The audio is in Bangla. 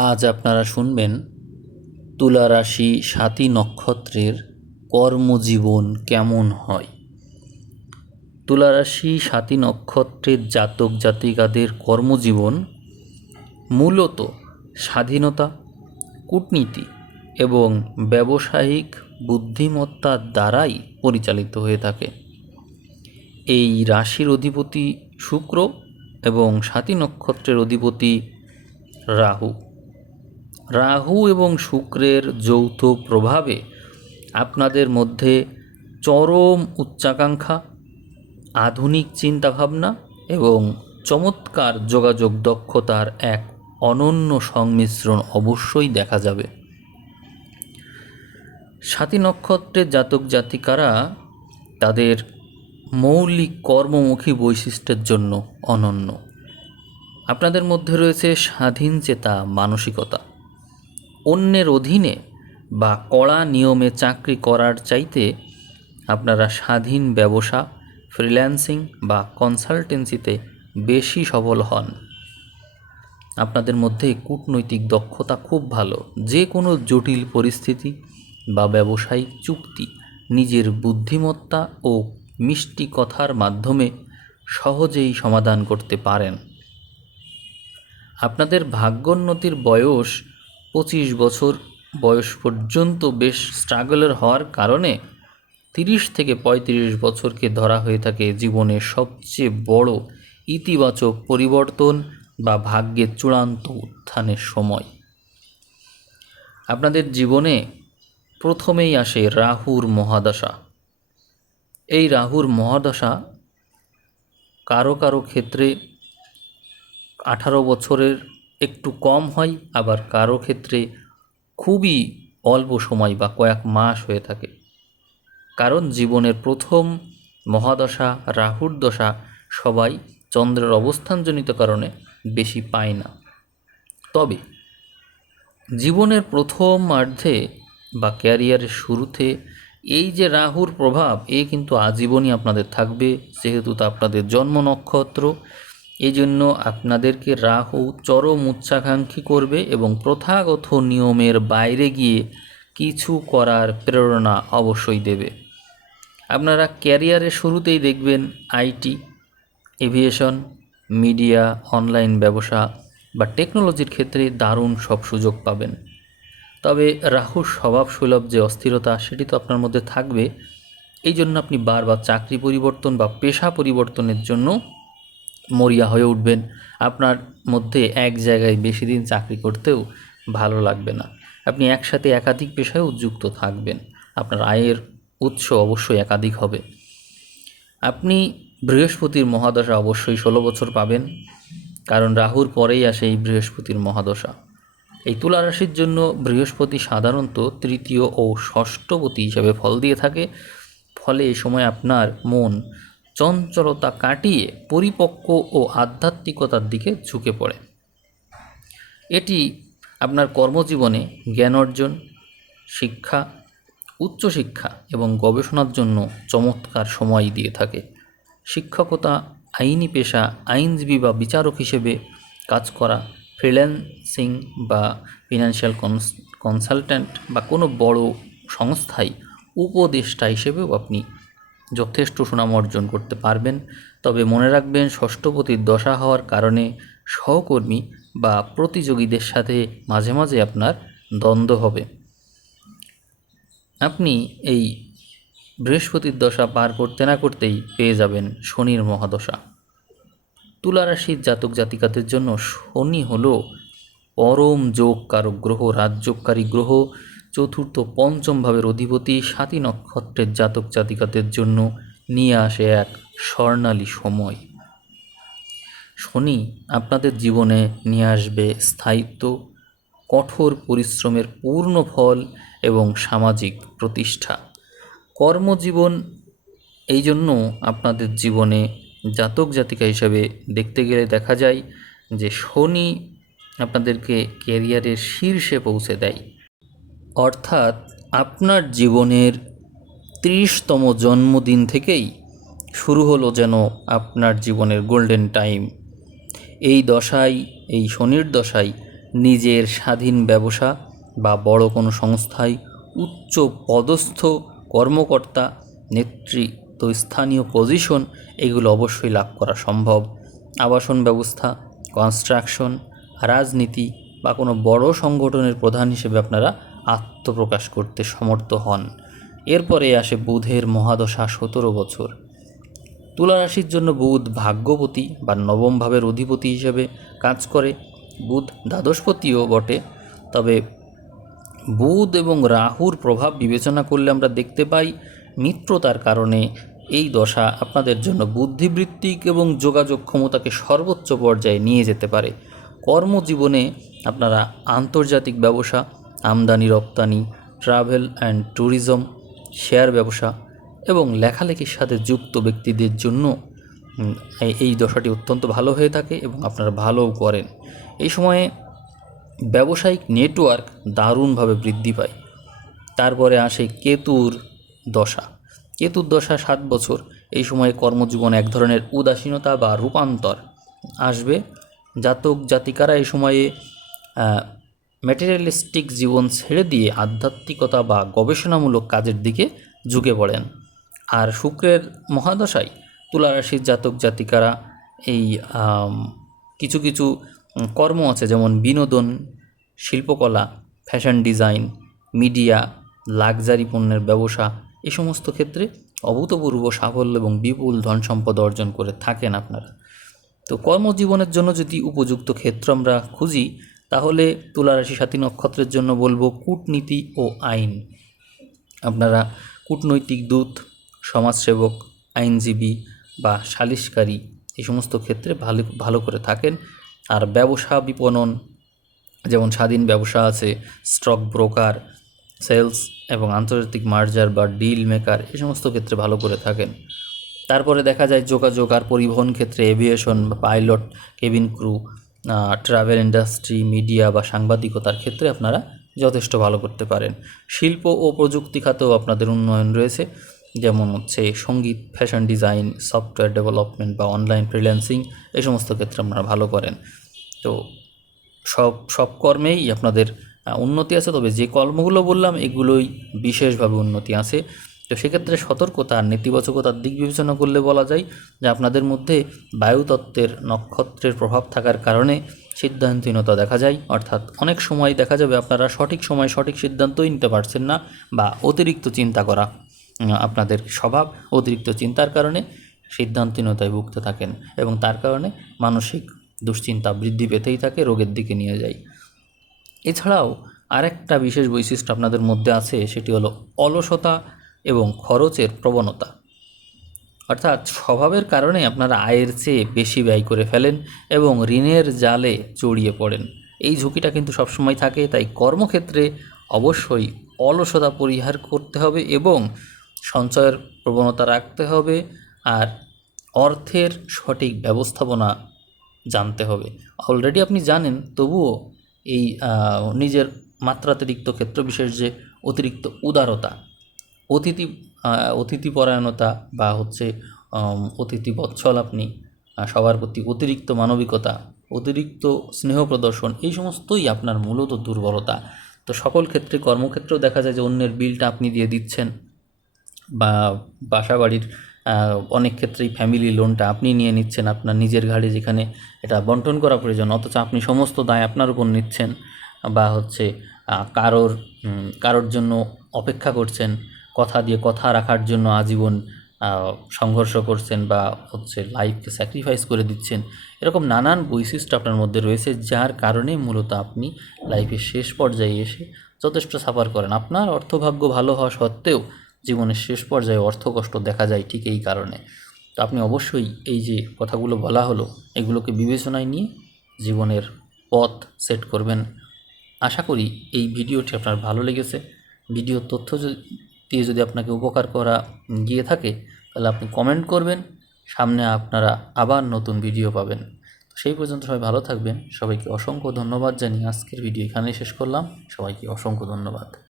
আজ আপনারা শুনবেন তুলা রাশি স্বাতী নক্ষত্রের কর্মজীবন কেমন হয়। তুলা রাশি স্বাতী নক্ষত্রের জাতক জাতিকাদের কর্মজীবন মূলত স্বাধীনতা, কূটনীতি এবং ব্যবসায়িক বুদ্ধিমত্তার দ্বারাই পরিচালিত হয়ে থাকে। এই রাশির অধিপতি শুক্র এবং স্বাতী নক্ষত্রের অধিপতি রাহু। রাহু এবং শুক্রের যৌথ প্রভাবে আপনাদের মধ্যে চরম উচ্চাকাঙ্ক্ষা, আধুনিক চিন্তাভাবনা এবং চমৎকার যোগাযোগ দক্ষতার এক অনন্য সংমিশ্রণ অবশ্যই দেখা যাবে। স্বাতী নক্ষত্রের জাতক জাতিকারা তাদের মৌলিক কর্মমুখী বৈশিষ্ট্যের জন্য অনন্য। আপনাদের মধ্যে রয়েছে স্বাধীন চেতা মানসিকতা। অন্যের অধীনে বা কড়া নিয়মে চাকরি করার চাইতে আপনারা স্বাধীন ব্যবসা, ফ্রিল্যান্সিং বা কনসালটেন্সিতে বেশি সফল হন। আপনাদের মধ্যে কূটনৈতিক দক্ষতা খুব ভালো। যে কোনো জটিল পরিস্থিতি বা ব্যবসায়িক চুক্তি নিজের বুদ্ধিমত্তা ও মিষ্টি কথার মাধ্যমে সহজেই সমাধান করতে পারেন। আপনাদের ভাগ্যোন্নতির বয়স 25 বছর বয়স পর্যন্ত বেশ স্ট্রাগলের হওয়ার কারণে 30 থেকে 35 বছরকে ধরা হয়ে থাকে জীবনের সবচেয়ে বড় ইতিবাচক পরিবর্তন বা ভাগ্যের চূড়ান্ত উত্থানের সময়। আপনাদের জীবনে প্রথমেই আসে রাহুর মহাদশা। এই রাহুর মহাদশা কারো কারো ক্ষেত্রে 18 বছরের একটু কম হয়, আবার কারো ক্ষেত্রে খুবই অল্প সময় বা কয়েক মাস হয়ে থাকে। কারণ জীবনের প্রথম মহাদশা রাহুর দশা সবাই চন্দ্রের অবস্থানজনিত কারণে বেশি পায় না। তবে জীবনের প্রথমার্ধে বা ক্যারিয়ারের শুরুতে এই যে রাহুর প্রভাব, কিন্তু আজীবনই আপনাদের থাকবে, যেহেতু তা আপনাদের জন্ম নক্ষত্র। এই জন্য আপনাদেরকে রাহু চরম উচ্চাকাঙ্ক্ষী করবে এবং প্রথাগত নিয়মের বাইরে গিয়ে কিছু করার প্রেরণা অবশ্যই দেবে। আপনারা ক্যারিয়ারের শুরুতেই দেখবেন আইটি, এভিয়েশন, মিডিয়া, অনলাইন ব্যবসা বা টেকনোলজির ক্ষেত্রে দারুণ সব সুযোগ পাবেন। তবে রাহুর স্বভাব সুলভ যে অস্থিরতা, সেটি তো আপনার মধ্যে থাকবে। এই জন্য আপনি বারবার চাকরি পরিবর্তন বা পেশা পরিবর্তনের জন্য মরিয়া হয়ে উঠবেন। আপনার মধ্যে এক জায়গায় বেশি দিন চাকরি করতেও ভালো লাগবে না। আপনি একসাথে একাধিক পেশায় যুক্ত থাকবেন। আপনার আয়ের উৎস অবশ্যই একাধিক হবে। আপনি বৃহস্পতির মহাদশা অবশ্যই 16 বছর পাবেন, কারণ রাহুর পরেই আসে এই বৃহস্পতির মহাদশা। এই তুলা রাশির জন্য বৃহস্পতি সাধারণত তৃতীয় ও ষষ্ঠপতি হিসেবে ফল দিয়ে থাকে। ফলে এই সময় আপনার মন চঞ্চলতা কাটিয়ে পরিপক্ক ও আধ্যাত্মিকতার দিকে ঝুঁকে পড়ে। এটি আপনার কর্মজীবনে জ্ঞান অর্জন, শিক্ষা, উচ্চশিক্ষা এবং গবেষণার জন্য চমৎকার সময় দিয়ে থাকে। শিক্ষকতা, আইনি পেশা, আইনজীবী বা বিচারক হিসেবে কাজ করা, ফ্রিল্যান্সিং বা ফিনান্সিয়াল কনসালট্যান্ট বা কোনো বড় সংস্থায় উপদেষ্টা হিসেবেও আপনি যথেষ্ট সুনাম অর্জন করতে পারবেন। তবে মনে রাখবেন, ষষ্ঠপতির দশা হওয়ার কারণে সহকর্মী বা প্রতিযোগীদের সাথে মাঝে মাঝে আপনার দ্বন্দ্ব হবে। আপনি এই বৃহস্পতির দশা পার করতে না করতেই পেয়ে যাবেন শনির মহাদশা। তুলা রাশির জাতক জাতিকাদের জন্য শনি হলো পরম যোগকারক গ্রহ, রাজযোগকারী গ্রহ, চতুর্থ পঞ্চম ভাবের অধিপতি। স্বাতী নক্ষত্রের জাতক জাতিকাদের জন্য নিয়ে আসে এক স্বর্ণালী সময়। শনি আপনাদের জীবনে নিয়ে আসবে স্থায়িত্ব, কঠোর পরিশ্রমের পূর্ণ ফল এবং সামাজিক প্রতিষ্ঠা। কর্মজীবন এই জন্য আপনাদের জীবনে জাতক জাতিকা হিসাবে দেখতে গেলে দেখা যায় যে শনি আপনাদেরকে ক্যারিয়ারের শীর্ষে পৌঁছে দেয়। অর্থাৎ আপনার জীবনের 30তম জন্মদিন থেকেই শুরু হলো যেন আপনার জীবনের গোল্ডেন টাইম। এই দশায়, এই শনির দশায় নিজের স্বাধীন ব্যবসা বা বড় কোনো সংস্থায় উচ্চ পদস্থ কর্মকর্তা, নেতৃত্বস্থানীয় পজিশন এগুলো অবশ্যই লাভ করা সম্ভব। আবাসন ব্যবস্থা, কনস্ট্রাকশন, রাজনীতি বা কোনো বড় সংগঠনের প্রধান হিসেবে আপনারা আত্মপ্রকাশ করতে সমর্থ হন। এরপরে আসে বুধের মহাদশা 17 বছর। তুলা রাশির জন্য বুধ ভাগ্যপতি বা নবম ভাবের অধিপতি হিসেবে কাজ করে। বুধ দ্বাদশপতিও বটে, তবে বুধ এবং রাহুর প্রভাব বিবেচনা করলে আমরা দেখতে পাই মিত্রতার কারণে এই দশা আপনাদের জন্য বুদ্ধিবৃত্তিক এবং যোগাযোগ ক্ষমতাকে সর্বোচ্চ পর্যায়ে নিয়ে যেতে পারে। কর্মজীবনে আপনারা আন্তর্জাতিক ব্যবসা, আমদানি রপ্তানি, ট্রাভেল অ্যান্ড ট্যুরিজম, শেয়ার ব্যবসা এবং লেখালেখির সাথে যুক্ত ব্যক্তিদের জন্য এই দশাটি অত্যন্ত ভালো হয়ে থাকে এবং আপনারা ভালোও করেন। এই সময়ে ব্যবসায়িক নেটওয়ার্ক দারুণভাবে বৃদ্ধি পায়। তারপরে আসে কেতুর দশা। কেতুর দশা 7 বছর। এই সময়ে কর্মজীবনে এক ধরনের উদাসীনতা বা রূপান্তর আসবে। জাতক জাতিকারা এই সময়ে ম্যাটেরিয়ালিস্টিক জীবন ছেড়ে দিয়ে আধ্যাত্মিকতা বা গবেষণামূলক কাজের দিকে ঝুঁকে পড়েন। আর শুক্রের মহাদশায় তুলা রাশির জাতক জাতিকারা এই কিছু কিছু কর্ম আছে, যেমন বিনোদন, শিল্পকলা, ফ্যাশন ডিজাইন, মিডিয়া, লাক্সারি পণ্যের ব্যবসা, এই সমস্ত ক্ষেত্রে অভূতপূর্ব সাফল্য এবং বিপুল ধন সম্পদ অর্জন করে থাকেন আপনারা। তো কর্মজীবনের জন্য যদি উপযুক্ত ক্ষেত্র আমরা খুঁজি, তাহলে তুলা রাশি সাথী নক্ষত্রের জন্য বলবো কূটনীতি ও আইন। আপনারা কূটনৈতিক দূত, সমাজসেবক, আইনজীবী বা সালিশকারী এই সমস্ত ক্ষেত্রে ভালো করে থাকেন। আর ব্যবসা বিপণন, যেমন স্বাধীন ব্যবসা আছে, স্টক ব্রোকার, সেলস এবং আন্তর্জাতিক মার্জার বা ডিল মেকার, এই সমস্ত ক্ষেত্রে ভালো করে থাকেন। তারপরে দেখা যায় যোগাযোগ আর পরিবহন ক্ষেত্রে এভিয়েশন বা pilot, cabin crew, travel industry, media বা সাংবাদিকতার ক্ষেত্রে আপনারা যথেষ্ট ভালো করতে পারেন। শিল্প ও প্রযুক্তি খাতেও আপনাদের উন্নয়ন রয়েছে, যেমন হচ্ছে সঙ্গীত, ফ্যাশন ডিজাইন, সফটওয়্যার ডেভেলপমেন্ট বা অনলাইন ফ্রিল্যান্সিং, এই সমস্ত ক্ষেত্রে আপনারা ভালো করেন। তো সব কর্মেই আপনাদের উন্নতি আছে, তবে যে কর্মগুলো বললাম এগুলোই বিশেষভাবে উন্নতি আছে। তো সেক্ষেত্রে সতর্কতা আর নেতিবাচকতার দিক বিবেচনা করলে বলা যায় যে আপনাদের মধ্যে বায়ুতত্ত্বের নক্ষত্রের প্রভাব থাকার কারণে সিদ্ধান্তহীনতা দেখা যায়, অর্থাৎ অনেক সময় দেখা যাবে আপনারা সঠিক সময় সঠিক সিদ্ধান্তই নিতে পারছেন না, বা অতিরিক্ত চিন্তা করা আপনাদের স্বভাব, অতিরিক্ত চিন্তার কারণে সিদ্ধান্তহীনতায় ভুগতে থাকেন এবং তার কারণে মানসিক দুশ্চিন্তা বৃদ্ধি পেতেই থাকে, রোগের দিকে নিয়ে যায়। এছাড়াও আরেকটা বিশেষ বৈশিষ্ট্য আপনাদের মধ্যে আছে, সেটি হলো অলসতা এবং খরচের প্রবণতা। অর্থাৎ স্বভাবের কারণে আপনারা আয়ের চেয়ে বেশি ব্যয় করে ফেলেন এবং ঋণের জালে জড়িয়ে পড়েন। এই ঝুঁকিটা কিন্তু সবসময় থাকে, তাই কর্মক্ষেত্রে অবশ্যই অলসতা পরিহার করতে হবে এবং সঞ্চয়ের প্রবণতা রাখতে হবে, আর অর্থের সঠিক ব্যবস্থাপনা জানতে হবে। অলরেডি আপনি জানেন, তবুও এই নিজের মাত্রাতিরিক্ত ক্ষেত্রবিশেষ যে অতিরিক্ত উদারতা, অতিথিপরায়ণতা বা হচ্ছে অতিথি বৎসল, আপনি সবার প্রতি অতিরিক্ত মানবিকতা, অতিরিক্ত স্নেহ প্রদর্শন, এই সমস্তই আপনার মূলত দুর্বলতা। তো সকল ক্ষেত্রে, কর্মক্ষেত্রেও দেখা যায় যে অন্যের বিলটা আপনি দিয়ে দিচ্ছেন, বা বাসা বাড়ির অনেক ক্ষেত্রেই ফ্যামিলি লোনটা আপনি নিয়ে নিচ্ছেন আপনার নিজের ঘাড়ে, যেখানে এটা বন্টন করা প্রয়োজন, অথচ আপনি সমস্ত দায় আপনার উপর নিচ্ছেন, বা হচ্ছে কারোর জন্য অপেক্ষা করছেন, কথা দিয়ে কথা রাখার জন্য আজীবন সংঘর্ষ করছেন, বা হচ্ছে লাইফকে স্যাক্রিফাইস করে দিচ্ছেন। এরকম নানান বৈশিষ্ট্য আপনার মধ্যে রয়েছে, যার কারণে মূলত আপনি লাইফের শেষ পর্যায়ে এসে যথেষ্ট সাফার করেন। আপনার অর্থভাগ্য ভালো হওয়া সত্ত্বেও জীবনের শেষ পর্যায়ে অর্থকষ্ট দেখা যায় ঠিক এই কারণে। তো আপনি অবশ্যই এই যে কথাগুলো বলা হলো, এগুলোকে বিবেচনায় নিয়ে জীবনের পথ সেট করবেন। আশা করি এই ভিডিওটি আপনার ভালো লেগেছে। ভিডিও তথ্য দিয়ে যদি আপনাকে উপকার করা গিয়ে থাকে, তাহলে আপনি কমেন্ট করবেন, সামনে আপনারা আবার নতুন ভিডিও পাবেন। তো সেই পর্যন্ত সবাই ভালো থাকবেন। সবাইকে অসংখ্য ধন্যবাদ জানিয়ে আজকের ভিডিও এখানেই শেষ করলাম। সবাইকে অসংখ্য ধন্যবাদ।